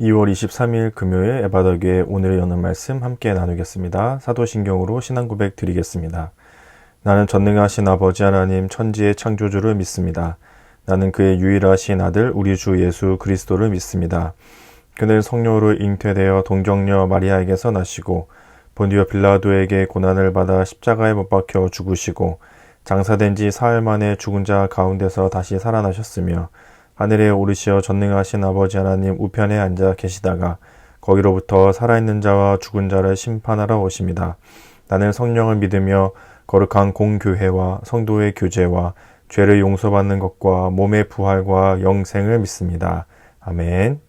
2월 23일 금요일 에바더교회 오늘 여는 말씀 함께 나누겠습니다. 사도신경으로 신앙고백 드리겠습니다. 나는 전능하신 아버지 하나님 천지의 창조주를 믿습니다. 나는 그의 유일하신 아들 우리 주 예수 그리스도를 믿습니다. 그는 성령으로 잉태되어 동정녀 마리아에게서 나시고 본디오 빌라도에게 고난을 받아 십자가에 못 박혀 죽으시고 장사된 지 사흘 만에 죽은 자 가운데서 다시 살아나셨으며 하늘에 오르시어 전능하신 아버지 하나님 우편에 앉아 계시다가 거기로부터 살아있는 자와 죽은 자를 심판하러 오십니다. 나는 성령을 믿으며 거룩한 공교회와 성도의 교제와 죄를 용서받는 것과 몸의 부활과 영생을 믿습니다. 아멘.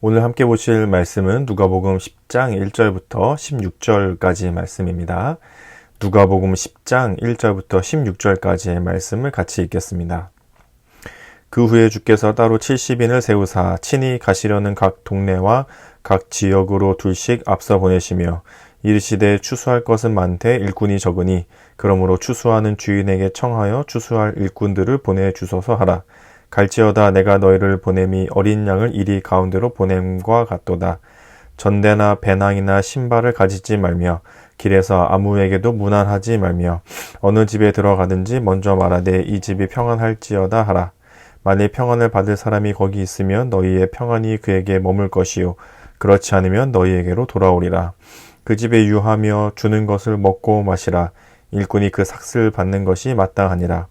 오늘 함께 보실 말씀은 누가복음 10장 1절부터 16절까지의 말씀입니다. 누가복음 10장 1절부터 16절까지의 말씀을 같이 읽겠습니다. 그 후에 주께서 따로 70인을 세우사 친히 가시려는 각 동네와 각 지역으로 둘씩 앞서 보내시며 이르시되 추수할 것은 많되 일꾼이 적으니 그러므로 추수하는 주인에게 청하여 추수할 일꾼들을 보내주소서 하라. 갈지어다 내가 너희를 보냄이 어린 양을 이리 가운데로 보냄과 같도다. 전대나 배낭이나 신발을 가지지 말며 길에서 아무에게도 무난하지 말며 어느 집에 들어가든지 먼저 말하되 이 집이 평안할지어다 하라. 만일 평안을 받을 사람이 거기 있으면 너희의 평안이 그에게 머물 것이요 그렇지 않으면 너희에게로 돌아오리라. 그 집에 유하며 주는 것을 먹고 마시라. 일꾼이 그 삭슬 받는 것이 마땅하니라.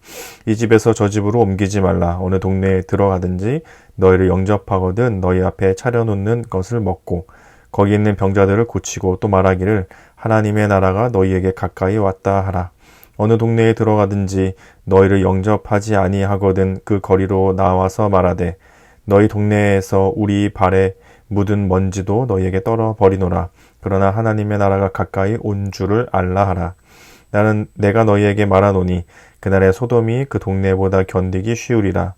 이 집에서 저 집으로 옮기지 말라. 어느 동네에 들어가든지 너희를 영접하거든 너희 앞에 차려놓는 것을 먹고 거기 있는 병자들을 고치고 또 말하기를 하나님의 나라가 너희에게 가까이 왔다 하라. 어느 동네에 들어가든지 너희를 영접하지 아니하거든 그 거리로 나와서 말하되 너희 동네에서 우리 발에 묻은 먼지도 너희에게 떨어 버리노라. 그러나 하나님의 나라가 가까이 온 줄을 알라 하라. 나는 내가 너희에게 말하노니 그날의 소돔이 그 동네보다 견디기 쉬우리라.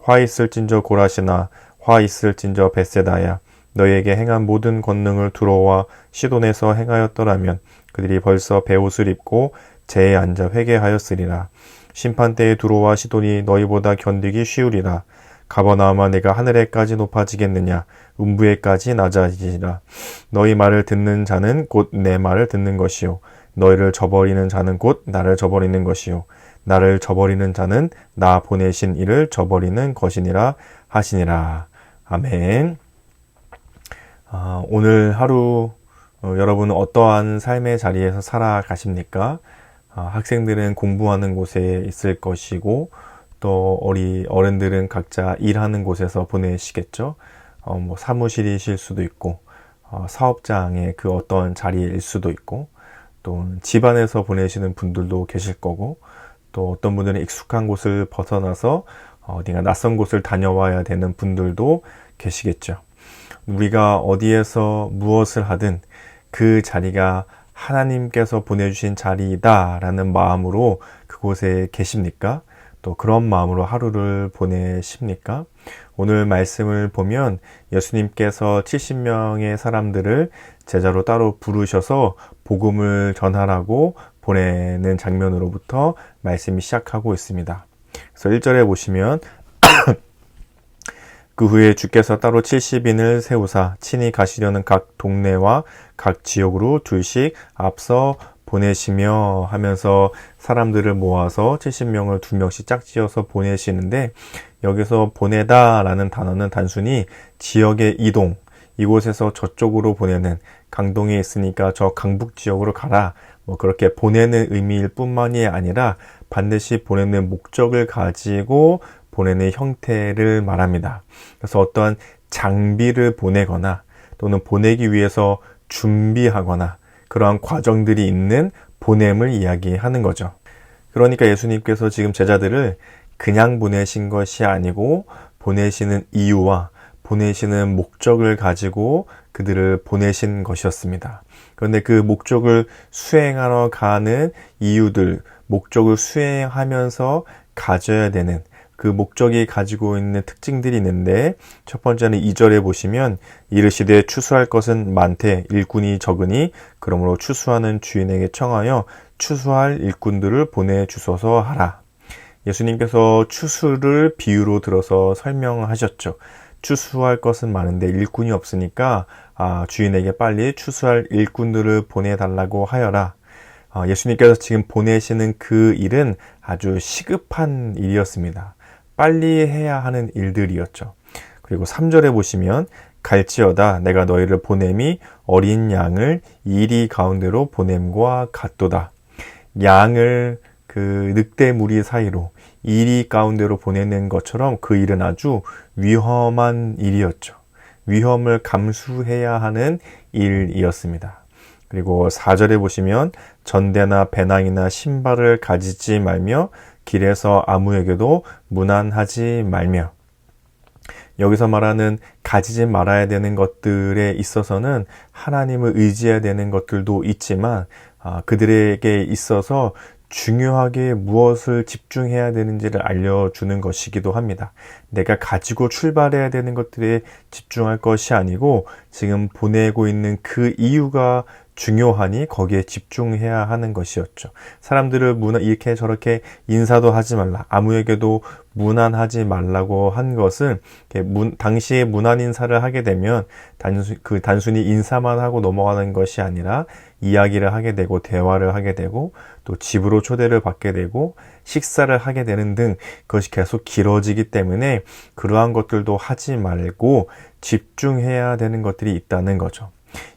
화 있을진저 고라시나 화 있을진저 벳세다야. 너희에게 행한 모든 권능을 두로와 시돈에서 행하였더라면 그들이 벌써 베옷을 입고 재에 앉아 회개하였으리라. 심판때에 두로와 시돈이 너희보다 견디기 쉬우리라. 가버나움아 내가 하늘에까지 높아지겠느냐 음부에까지 낮아지리라. 너희 말을 듣는 자는 곧 내 말을 듣는 것이요 너희를 저버리는 자는 곧 나를 저버리는 것이요 나를 저버리는 자는 나 보내신 이를 저버리는 것이니라 하시니라. 아멘. 오늘 하루 여러분은 어떠한 삶의 자리에서 살아가십니까? 학생들은 공부하는 곳에 있을 것이고 또 어른들은 각자 일하는 곳에서 보내시겠죠. 사무실이실 수도 있고 사업장의 그 어떤 자리일 수도 있고 또 집안에서 보내시는 분들도 계실 거고 또 어떤 분들은 익숙한 곳을 벗어나서 어딘가 낯선 곳을 다녀와야 되는 분들도 계시겠죠. 우리가 어디에서 무엇을 하든 그 자리가 하나님께서 보내주신 자리이다라는 마음으로 그곳에 계십니까? 또 그런 마음으로 하루를 보내십니까? 오늘 말씀을 보면 예수님께서 70명의 사람들을 제자로 따로 부르셔서 복음을 전하라고 보내는 장면으로부터 말씀이 시작하고 있습니다. 그래서 1절에 보시면 그 후에 주께서 따로 70인을 세우사 친히 가시려는 각 동네와 각 지역으로 둘씩 앞서 보내시며 하면서 사람들을 모아서 70명을 2명씩 짝지어서 보내시는데 여기서 보내다라는 단어는 단순히 지역의 이동, 이곳에서 저쪽으로 보내는 강동에 있으니까 저 강북 지역으로 가라 그렇게 보내는 의미일 뿐만이 아니라 반드시 보내는 목적을 가지고 보내는 형태를 말합니다. 그래서 어떠한 장비를 보내거나 또는 보내기 위해서 준비하거나 그러한 과정들이 있는 보냄을 이야기하는 거죠. 그러니까 예수님께서 지금 제자들을 그냥 보내신 것이 아니고 보내시는 이유와 보내시는 목적을 가지고 그들을 보내신 것이었습니다. 그런데 그 목적을 수행하러 가는 이유들, 목적을 수행하면서 가져야 되는 그 목적이 가지고 있는 특징들이 있는데 첫 번째는 2절에 보시면 이르시되 추수할 것은 많되 일꾼이 적으니 그러므로 추수하는 주인에게 청하여 추수할 일꾼들을 보내주소서 하라. 예수님께서 추수를 비유로 들어서 설명하셨죠. 추수할 것은 많은데 일꾼이 없으니까 주인에게 빨리 추수할 일꾼들을 보내달라고 하여라. 예수님께서 지금 보내시는 그 일은 아주 시급한 일이었습니다. 빨리 해야 하는 일들이었죠. 그리고 3절에 보시면 갈지어다 내가 너희를 보냄이 어린 양을 이리 가운데로 보냄과 같도다. 양을 그 늑대 무리 사이로 이리 가운데로 보내는 것처럼 그 일은 아주 위험한 일이었죠. 위험을 감수해야 하는 일이었습니다. 그리고 4절에 보시면 전대나 배낭이나 신발을 가지지 말며 길에서 아무에게도 문안하지 말며, 여기서 말하는 가지지 말아야 되는 것들에 있어서는 하나님을 의지해야 되는 것들도 있지만 그들에게 있어서 중요하게 무엇을 집중해야 되는지를 알려주는 것이기도 합니다. 내가 가지고 출발해야 되는 것들에 집중할 것이 아니고 지금 보내고 있는 그 이유가 중요하니 거기에 집중해야 하는 것이었죠. 사람들을 이렇게 저렇게 인사도 하지 말라, 아무에게도 문안하지 말라고 한 것은 당시에 문안 인사를 하게 되면 단순히 인사만 하고 넘어가는 것이 아니라 이야기를 하게 되고 대화를 하게 되고 또 집으로 초대를 받게 되고 식사를 하게 되는 등 그것이 계속 길어지기 때문에 그러한 것들도 하지 말고 집중해야 되는 것들이 있다는 거죠.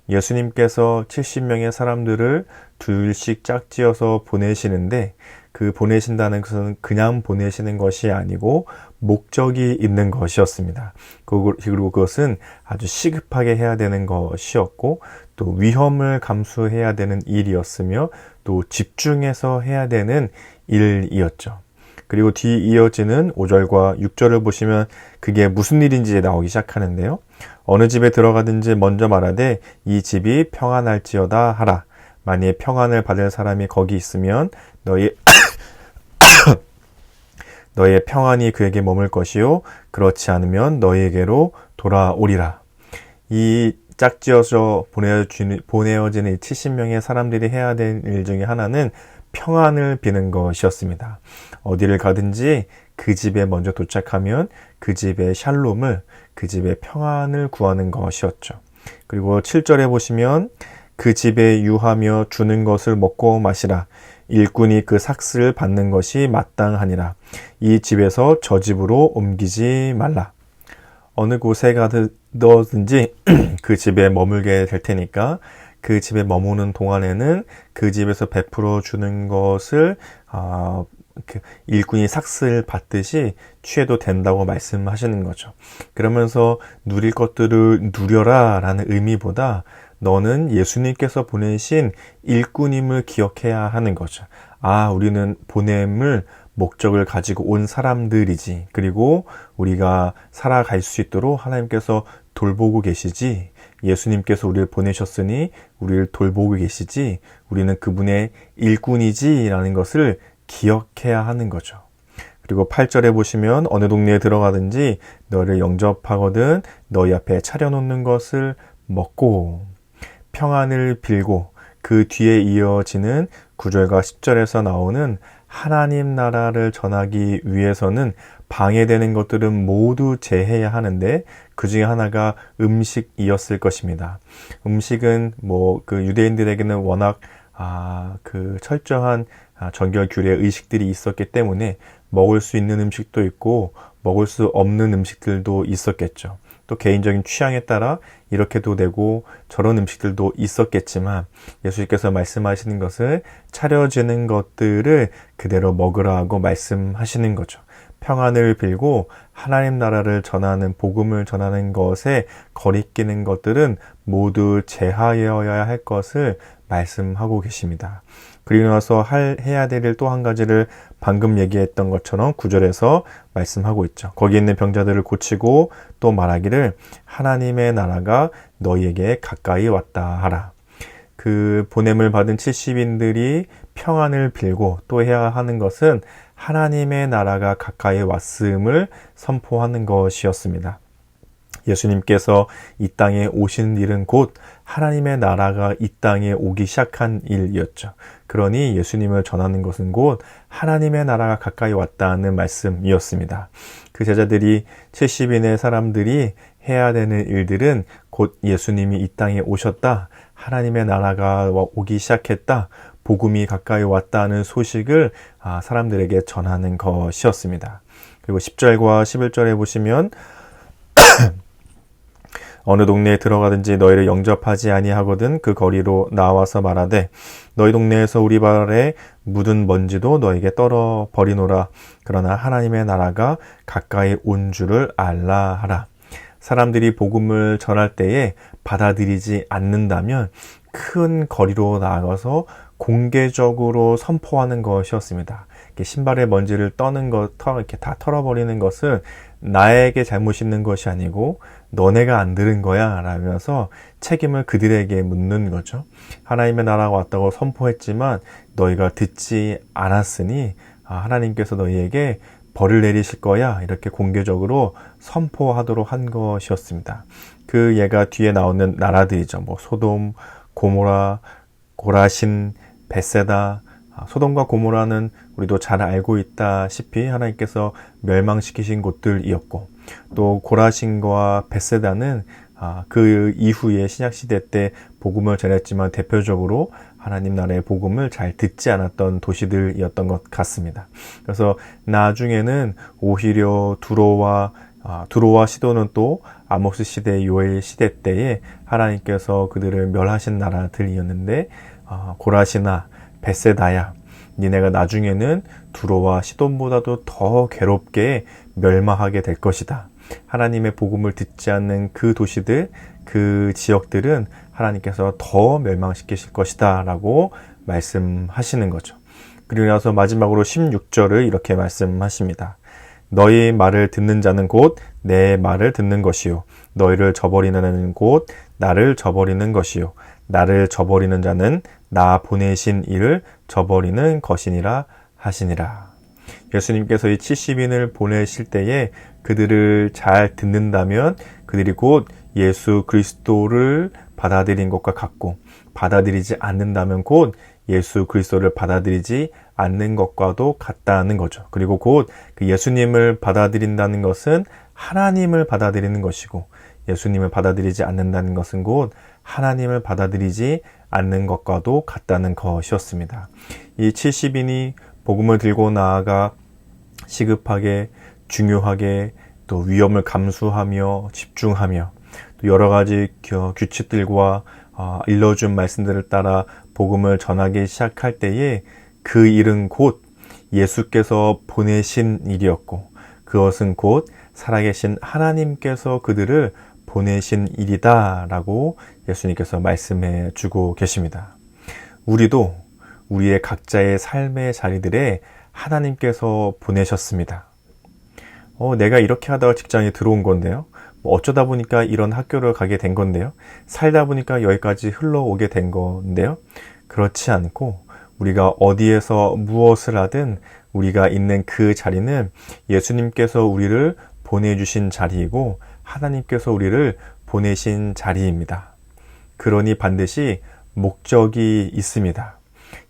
예수님께서 70명의 사람들을 둘씩 짝지어서 보내시는데 그 보내신다는 것은 그냥 보내시는 것이 아니고 목적이 있는 것이었습니다. 그리고 그것은 아주 시급하게 해야 되는 것이었고 또 위험을 감수해야 되는 일이었으며 또 집중해서 해야 되는 일이었죠. 그리고 뒤 이어지는 5절과 6절을 보시면 그게 무슨 일인지 나오기 시작하는데요. 어느 집에 들어가든지 먼저 말하되 이 집이 평안할지어다 하라. 만일 평안을 받을 사람이 거기 있으면 너의 평안이 그에게 머물 것이요 그렇지 않으면 너에게로 돌아오리라. 이 짝지어서 보내어지는 70명의 사람들이 해야 될 일 중에 하나는 평안을 비는 것이었습니다. 어디를 가든지 그 집에 먼저 도착하면 그 집의 샬롬을, 그 집의 평안을 구하는 것이었죠. 그리고 7절에 보시면 그 집에 유하며 주는 것을 먹고 마시라. 일꾼이 그 삭스를 받는 것이 마땅하니라. 이 집에서 저 집으로 옮기지 말라. 어느 곳에 가든지 그 집에 머물게 될 테니까 그 집에 머무는 동안에는 그 집에서 베풀어 주는 것을 일꾼이 삭스를 받듯이 취해도 된다고 말씀하시는 거죠. 그러면서 누릴 것들을 누려라 라는 의미보다 너는 예수님께서 보내신 일꾼임을 기억해야 하는 거죠. 우리는 보냄을 목적을 가지고 온 사람들이지. 그리고 우리가 살아갈 수 있도록 하나님께서 돌보고 계시지. 예수님께서 우리를 보내셨으니 우리를 돌보고 계시지. 우리는 그분의 일꾼이지 라는 것을 기억해야 하는 거죠. 그리고 8절에 보시면 어느 동네에 들어가든지 너를 영접하거든 너희 앞에 차려놓는 것을 먹고 평안을 빌고, 그 뒤에 이어지는 9절과 10절에서 나오는 하나님 나라를 전하기 위해서는 방해되는 것들은 모두 제해야 하는데 그 중에 하나가 음식이었을 것입니다. 음식은 그 유대인들에게는 워낙 그 철저한 정결 규례 의식들이 있었기 때문에 먹을 수 있는 음식도 있고 먹을 수 없는 음식들도 있었겠죠. 또 개인적인 취향에 따라 이렇게도 되고 저런 음식들도 있었겠지만 예수님께서 말씀하시는 것을 차려지는 것들을 그대로 먹으라고 말씀하시는 거죠. 평안을 빌고 하나님 나라를 전하는, 복음을 전하는 것에 거리끼는 것들은 모두 제하여야 할 것을 말씀하고 계십니다. 그리고 나서 해야 될 일 또 한 가지를 방금 얘기했던 것처럼 9절에서 말씀하고 있죠. 거기 있는 병자들을 고치고 또 말하기를 하나님의 나라가 너희에게 가까이 왔다 하라. 그 보냄을 받은 70인들이 평안을 빌고 또 해야 하는 것은 하나님의 나라가 가까이 왔음을 선포하는 것이었습니다. 예수님께서 이 땅에 오신 일은 곧 하나님의 나라가 이 땅에 오기 시작한 일이었죠. 그러니 예수님을 전하는 것은 곧 하나님의 나라가 가까이 왔다는 말씀이었습니다. 그 제자들이 70인의 사람들이 해야 되는 일들은 곧 예수님이 이 땅에 오셨다, 하나님의 나라가 오기 시작했다, 복음이 가까이 왔다는 소식을 사람들에게 전하는 것이었습니다. 그리고 10절과 11절에 보시면 어느 동네에 들어가든지 너희를 영접하지 아니하거든 그 거리로 나와서 말하되 너희 동네에서 우리 발에 묻은 먼지도 너에게 떨어 버리노라. 그러나 하나님의 나라가 가까이 온 줄을 알라 하라. 사람들이 복음을 전할 때에 받아들이지 않는다면 큰 거리로 나가서 공개적으로 선포하는 것이었습니다. 신발의 먼지를 떠는 것, 이렇게 다 털어버리는 것은 나에게 잘못 있는 것이 아니고 너네가 안 들은 거야 라면서 책임을 그들에게 묻는 거죠. 하나님의 나라가 왔다고 선포했지만 너희가 듣지 않았으니 하나님께서 너희에게 벌을 내리실 거야 이렇게 공개적으로 선포하도록 한 것이었습니다. 그 예가 뒤에 나오는 나라들이죠. 소돔, 고모라, 고라신, 벳세다. 소돔과 고모라는 우리도 잘 알고 있다시피 하나님께서 멸망시키신 곳들이었고, 또 고라신과 벳세다는 그 이후에 신약시대 때 복음을 전했지만 대표적으로 하나님 나라의 복음을 잘 듣지 않았던 도시들이었던 것 같습니다. 그래서 나중에는 오히려 두로와 시도는 또 아모스 시대, 요엘 시대 때에 하나님께서 그들을 멸하신 나라들이었는데 고라시나 벳세다야, 니네가 나중에는 두로와 시돈보다도 더 괴롭게 멸망하게 될 것이다. 하나님의 복음을 듣지 않는 그 도시들, 그 지역들은 하나님께서 더 멸망시키실 것이다 라고 말씀하시는 거죠. 그리고 나서 마지막으로 16절을 이렇게 말씀하십니다. 너희 말을 듣는 자는 곧 내 말을 듣는 것이요, 너희를 저버리는 곧 나를 저버리는 것이요, 나를 저버리는 자는 나 보내신 이를 저버리는 것이니라 하시니라. 예수님께서 이 70인을 보내실 때에 그들을 잘 듣는다면 그들이 곧 예수 그리스도를 받아들인 것과 같고, 받아들이지 않는다면 곧 예수 그리스도를 받아들이지 않는 것과도 같다는 거죠. 그리고 곧 그 예수님을 받아들인다는 것은 하나님을 받아들이는 것이고, 예수님을 받아들이지 않는다는 것은 곧 하나님을 받아들이지 않는 것과도 같다는 것이었습니다. 이 70인이 복음을 들고 나아가 시급하게, 중요하게, 또 위험을 감수하며 집중하며 또 여러 가지 규칙들과 일러준 말씀들을 따라 복음을 전하기 시작할 때에 그 일은 곧 예수께서 보내신 일이었고, 그것은 곧 살아계신 하나님께서 그들을 보내신 일이다 라고 예수님께서 말씀해 주고 계십니다. 우리도 우리의 각자의 삶의 자리들에 하나님께서 보내셨습니다. 내가 이렇게 하다가 직장에 들어온 건데요. 어쩌다 보니까 이런 학교를 가게 된 건데요. 살다 보니까 여기까지 흘러오게 된 건데요. 그렇지 않고 우리가 어디에서 무엇을 하든 우리가 있는 그 자리는 예수님께서 우리를 보내주신 자리이고 하나님께서 우리를 보내신 자리입니다. 그러니 반드시 목적이 있습니다.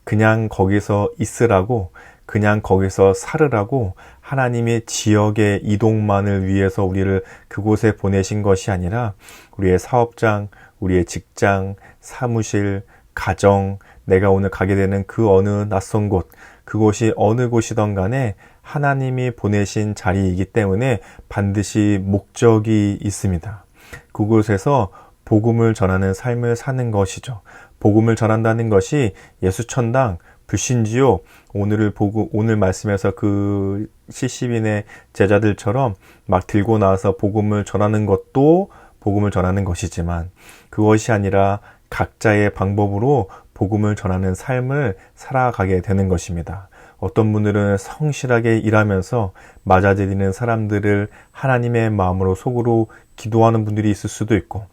그냥 거기서 있으라고, 그냥 거기서 살으라고 하나님의 지역의 이동만을 위해서 우리를 그곳에 보내신 것이 아니라 우리의 사업장, 우리의 직장, 사무실, 가정, 내가 오늘 가게 되는 그 어느 낯선 곳, 그곳이 어느 곳이든 간에 하나님이 보내신 자리이기 때문에 반드시 목적이 있습니다. 그곳에서 복음을 전하는 삶을 사는 것이죠. 복음을 전한다는 것이 예수천당, 불신지요, 오늘 말씀에서 그 70인의 제자들처럼 막 들고 나와서 복음을 전하는 것도 복음을 전하는 것이지만 그것이 아니라 각자의 방법으로 복음을 전하는 삶을 살아가게 되는 것입니다. 어떤 분들은 성실하게 일하면서 맞아들이는 사람들을 하나님의 마음으로 속으로 기도하는 분들이 있을 수도 있고,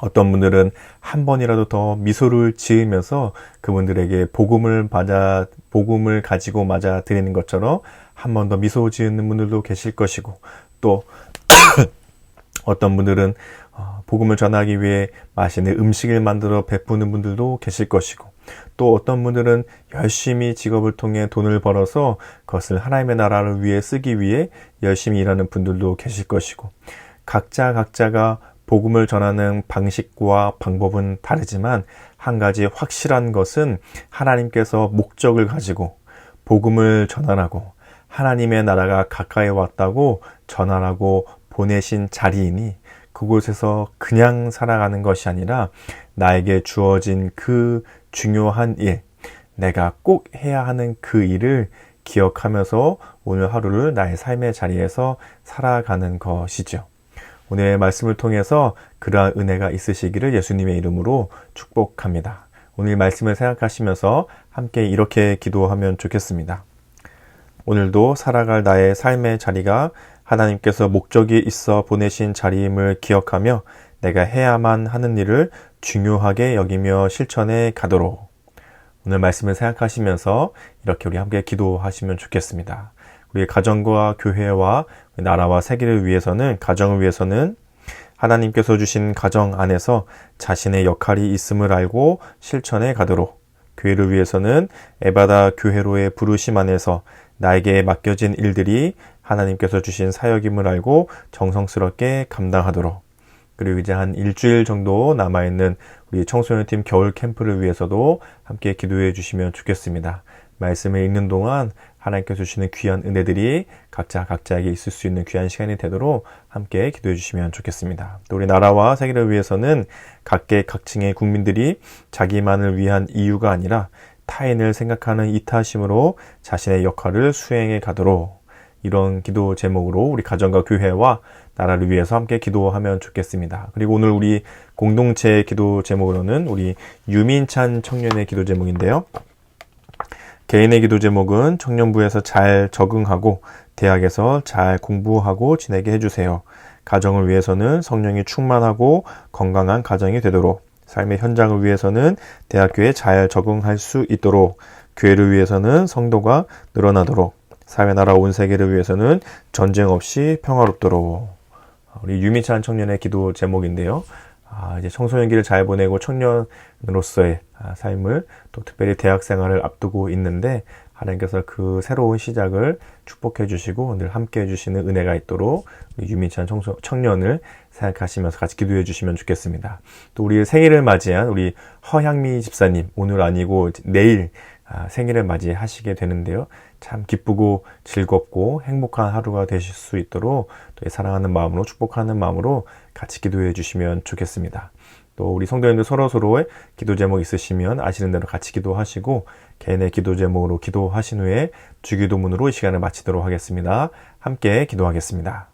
어떤 분들은 한 번이라도 더 미소를 지으면서 그분들에게 복음을 가지고 맞아들이는 것처럼 한 번 더 미소 지으는 분들도 계실 것이고, 또 어떤 분들은 복음을 전하기 위해 맛있는 음식을 만들어 베푸는 분들도 계실 것이고, 또 어떤 분들은 열심히 직업을 통해 돈을 벌어서 그것을 하나님의 나라를 위해 쓰기 위해 열심히 일하는 분들도 계실 것이고, 각자가 복음을 전하는 방식과 방법은 다르지만 한 가지 확실한 것은 하나님께서 목적을 가지고 복음을 전하라고, 하나님의 나라가 가까이 왔다고 전하라고 보내신 자리이니, 그곳에서 그냥 살아가는 것이 아니라 나에게 주어진 그 중요한 일, 내가 꼭 해야 하는 그 일을 기억하면서 오늘 하루를 나의 삶의 자리에서 살아가는 것이죠. 오늘의 말씀을 통해서 그러한 은혜가 있으시기를 예수님의 이름으로 축복합니다. 오늘 말씀을 생각하시면서 함께 이렇게 기도하면 좋겠습니다. 오늘도 살아갈 나의 삶의 자리가 하나님께서 목적이 있어 보내신 자리임을 기억하며 내가 해야만 하는 일을 중요하게 여기며 실천해 가도록, 오늘 말씀을 생각하시면서 이렇게 우리 함께 기도하시면 좋겠습니다. 우리 가정과 교회와 나라와 세계를 위해서는, 가정을 위해서는 하나님께서 주신 가정 안에서 자신의 역할이 있음을 알고 실천해 가도록, 교회를 위해서는 에바다 교회로의 부르심 안에서 나에게 맡겨진 일들이 하나님께서 주신 사역임을 알고 정성스럽게 감당하도록, 그리고 이제 한 일주일 정도 남아있는 우리 청소년팀 겨울 캠프를 위해서도 함께 기도해 주시면 좋겠습니다. 말씀을 읽는 동안 하나님께서 주시는 귀한 은혜들이 각자에게 있을 수 있는 귀한 시간이 되도록 함께 기도해 주시면 좋겠습니다. 또 우리 나라와 세계를 위해서는 각계각층의 국민들이 자기만을 위한 이유가 아니라 타인을 생각하는 이타심으로 자신의 역할을 수행해 가도록, 이런 기도 제목으로 우리 가정과 교회와 나라를 위해서 함께 기도하면 좋겠습니다. 그리고 오늘 우리 공동체 기도 제목으로는 우리 유민찬 청년의 기도 제목인데요. 개인의 기도 제목은 청년부에서 잘 적응하고 대학에서 잘 공부하고 지내게 해주세요. 가정을 위해서는 성령이 충만하고 건강한 가정이 되도록, 삶의 현장을 위해서는 대학교에 잘 적응할 수 있도록, 교회를 위해서는 성도가 늘어나도록, 사회 나라 온 세계를 위해서는 전쟁 없이 평화롭도록. 우리 유민찬 청년의 기도 제목인데요. 이제 청소년기를 잘 보내고 청년으로서의 삶을, 또 특별히 대학 생활을 앞두고 있는데 하나님께서 그 새로운 시작을 축복해 주시고 늘 함께 해주시는 은혜가 있도록 유민찬 청년을 생각하시면서 같이 기도해 주시면 좋겠습니다. 또 우리 생일을 맞이한 우리 허향미 집사님, 오늘 아니고 내일 생일을 맞이하시게 되는데요. 참 기쁘고 즐겁고 행복한 하루가 되실 수 있도록 또 사랑하는 마음으로, 축복하는 마음으로 같이 기도해 주시면 좋겠습니다. 또 우리 성도님들 서로의 기도 제목 있으시면 아시는 대로 같이 기도하시고, 개인의 기도 제목으로 기도하신 후에 주기도문으로 이 시간을 마치도록 하겠습니다. 함께 기도하겠습니다.